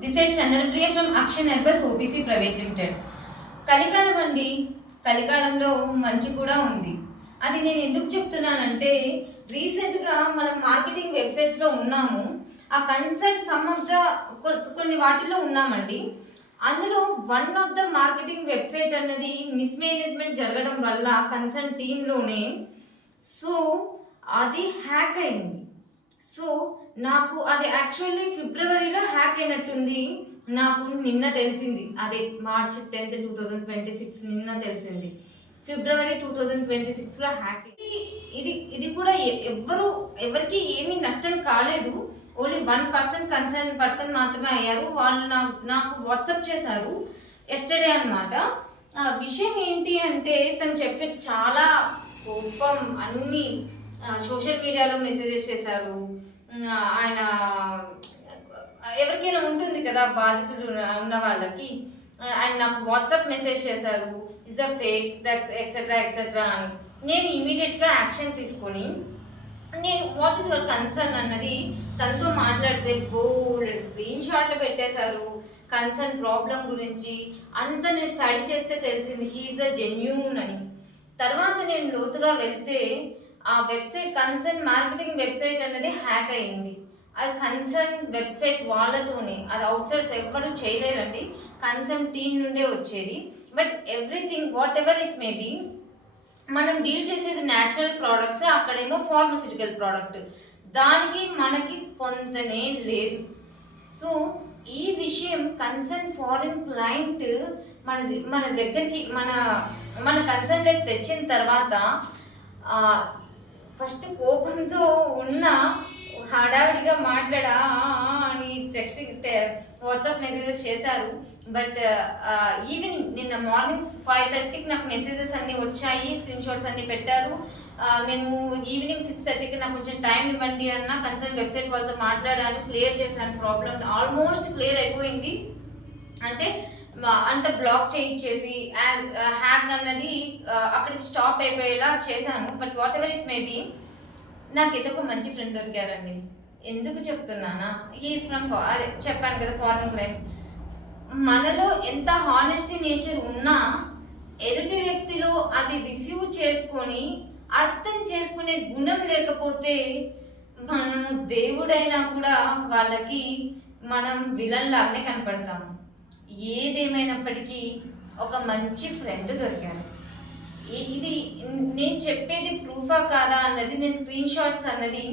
This is Chandrapriya from Action Herbals OPC Private Limited. కలికాలం అండి, కలికాలంలో మంచి కూడా ఉంది. అది నేను ఎందుకు చెప్తున్నానంటే రీసెంట్గా మనం మార్కెటింగ్ వెబ్సైట్స్లో ఉన్నాము. ఆ కన్సర్న్ సమ్ ఆఫ్ ద కొన్ని వాటిల్లో ఉన్నామండి. అందులో one of the marketing website అన్నది మిస్మేనేజ్మెంట్ జరగడం వల్ల కన్సర్న్ టీంలోనే సో అది హ్యాక్ అయింది. సో నాకు అది యాక్చువల్లీ ఫిబ్రవరిలో హ్యాక్ అయినట్టుంది. నాకు నిన్న తెలిసింది, అదే మార్చ్ 10, 2026 నిన్న తెలిసింది. ఫిబ్రవరి 2026లో హ్యాక్. ఇది కూడా ఎవరికి ఏమీ నష్టం కాలేదు. ఓన్లీ 1% కన్సర్న్ పర్సన్ మాత్రమే అయ్యారు. వాళ్ళు నాకు వాట్సాప్ చేశారు ఎస్టర్డే అనమాట. విషయం ఏంటి అంటే తను చెప్పి చాలా కోపం అన్నీ సోషల్ మీడియాలో మెసేజెస్ చేశారు. ఆయన ఎవరికైనా ఉంటుంది కదా బాధితులు ఉన్న వాళ్ళకి, ఆయన నాకు వాట్సాప్ మెసేజ్ చేశారు, is a fake that's etcetera etcetera అని. నేను ఇమీడియట్గా యాక్షన్ తీసుకొని నేను వాట్ ఈస్ యువర్ కన్సర్న్ అన్నది తనతో మాట్లాడితే బోల్డ్ స్క్రీన్ షాట్లు పెట్టేశారు కన్సర్న్ ప్రాబ్లం గురించి. అంత నేను స్టడీ చేస్తే తెలిసింది హీఈస్ ద జెన్యూన్ అని. తర్వాత నేను లోతుగా వెళ్తే ఆ వెబ్సైట్ కన్సర్న్ మార్కెటింగ్ వెబ్సైట్ అనేది హ్యాక్ అయింది. అది కన్సర్న్ వెబ్సైట్ వాళ్ళతోనే, అది అవుట్ సైడ్స్ ఎవ్వరు చేయలేరండి, కన్సర్న్ టీమ్ నుండే వచ్చేది. But everything whatever it may be, మనం డీల్ చేసేది న్యాచురల్ ప్రోడక్ట్స్, అక్కడేమో ఫార్మస్యూటికల్ ప్రోడక్ట్, దానికి మనకి పొందనే లేదు. సో ఈ విషయం కన్సర్న్ ఫారిన్ క్లయింట్ మన దగ్గరికి మన కన్సర్న్లోకి తెచ్చిన తర్వాత ఫస్ట్ కోపంతో ఉన్న హడావిడిగా మాట్లాడా అని టెక్స్ట్ వాట్సాప్ మెసేజెస్ చేశారు. బట్ ఈవినింగ్ నిన్న మార్నింగ్ 5:30కి నాకు మెసేజెస్ అన్నీ వచ్చాయి, స్క్రీన్ షాట్స్ అన్నీ పెట్టారు. నేను ఈవినింగ్ 6:30కి నాకు కొంచెం టైం ఇవ్వండి అన్న కన్సర్న్ వెబ్సైట్ వాళ్ళతో మాట్లాడాను, క్లియర్ చేశాను. ప్రాబ్లం ఆల్మోస్ట్ క్లియర్ అయిపోయింది. అంటే అంత బ్లాక్ చేయించేసి హ్యాక్ అన్నది అక్కడికి స్టాప్ అయిపోయేలా చేశాను. But whatever it may be, నాకైతే ఒక మంచి ఫ్రెండ్ దొరికారండి. ఎందుకు చెప్తున్నానా, హీఈస్ ఫ్రమ్ అదే చెప్పాను కదా ఫారిన్ క్లయింట్. మనలో ఎంత హానెస్టీ నేచర్ ఉన్నా ఎదుటి వ్యక్తిలో అది రిసీవ్ చేసుకొని అర్థం చేసుకునే గుణం లేకపోతే మనము దేవుడైనా కూడా వాళ్ళకి మనం విలన్ లాగానే కనపడతాము. ఏదేమైనప్పటికీ ఒక మంచి ఫ్రెండ్ దొరికారు. ఇది నేను చెప్పేది ప్రూఫా కాదా అన్నది నేను స్క్రీన్ షాట్స్ అన్నది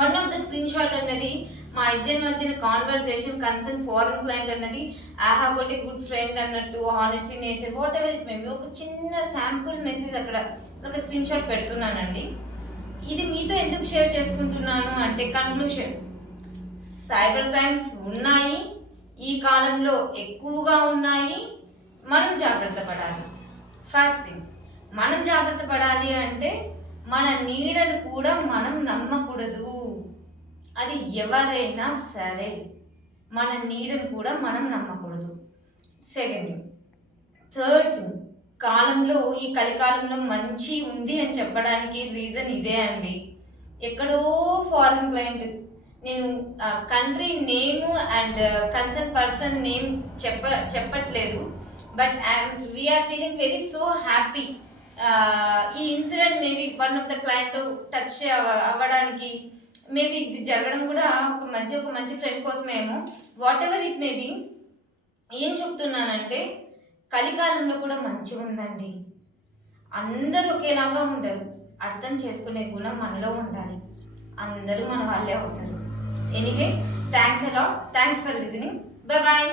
one of the screenshot అన్నది మా ఇద్దరి మధ్యన కాన్వర్సేషన్ కన్సర్న్ ఫారిన్ క్లయింట్ అన్నది I have got a good friend అన్నట్టు honesty nature whatever it maybe ఒక చిన్న శాంపుల్ మెసేజ్ అక్కడ ఒక స్క్రీన్ షాట్ పెడుతున్నానండి. ఇది మీతో ఎందుకు షేర్ చేసుకుంటున్నాను అంటే కన్క్లూషన్, సైబర్ క్రైమ్స్ ఉన్నాయి, ఈ కాలంలో ఎక్కువగా ఉన్నాయి. మనం జాగ్రత్త పడాలి. ఫస్ట్ థింగ్, మనం జాగ్రత్త పడాలి అంటే మన నీడను కూడా మనం నమ్మకూడదు. అది ఎవరైనా సరే మన నీడను కూడా మనం నమ్మకూడదు. Second thing. థర్డ్ థింగ్, కాలంలో ఈ కలికాలంలో మంచి ఉంది అని చెప్పడానికి రీజన్ ఇదే అండి. ఎక్కడో ఫారిన్ క్లయింట్, నేను country name and concern person name చెప్పట్లేదు. But we are feeling very so happy. ఈ incident maybe one of the క్లయింట్తో టచ్ అవ్వడానికి మేబీ ఇది జరగడం కూడా ఒక మంచి ఫ్రెండ్ కోసమేమో. వాట్ ఎవర్ ఇట్ మేబీ, ఏం చెప్తున్నానంటే కలికాలంలో కూడా మంచి ఉందండి. అందరూ ఒకేలాగా ఉండరు, అర్థం చేసుకునే గుణం మనలో ఉండాలి. అందరూ మన వాళ్ళే అవుతారు. Anyway, thanks a lot. Thanks for listening. Bye bye.